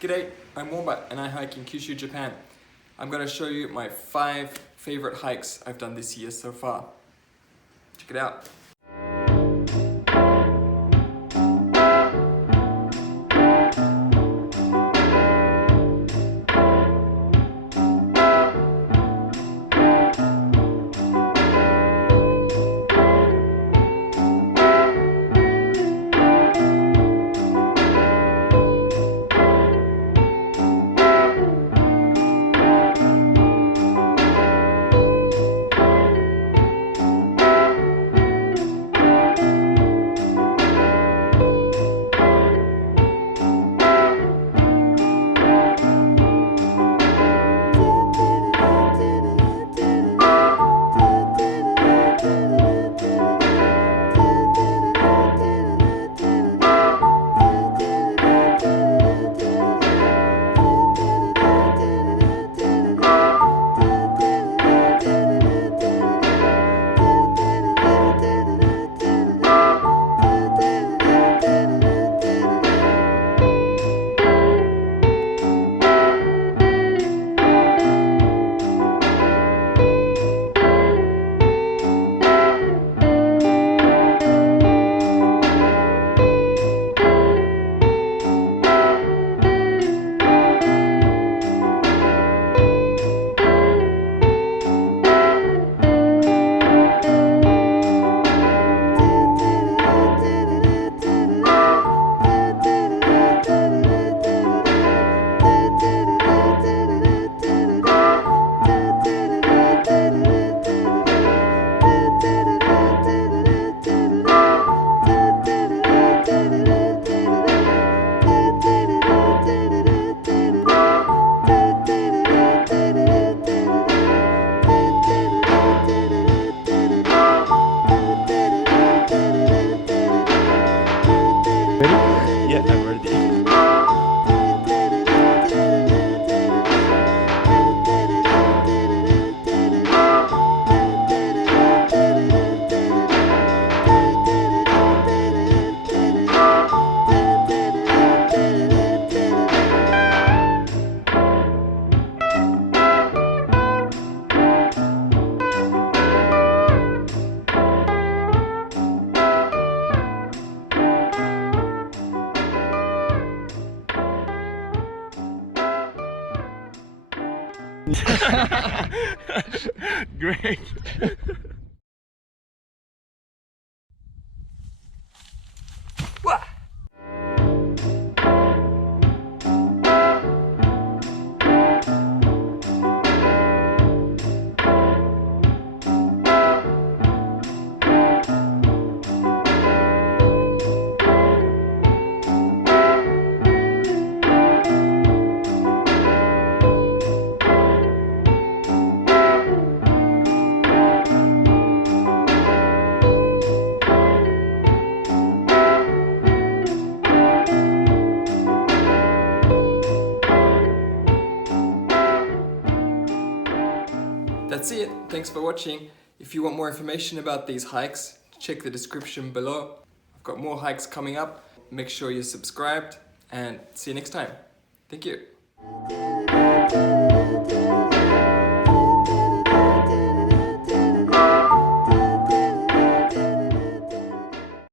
G'day, I'm Wombat and I hike in Kyushu, Japan. I'm going to show you my 5 favorite hikes I've done this year so far. Check it out. Yeah, I'm ready. Great. That's it. Thanks for watching. If you want more information about these hikes, check the description below. I've got more hikes coming up. Make sure you're subscribed and see you next time. Thank you.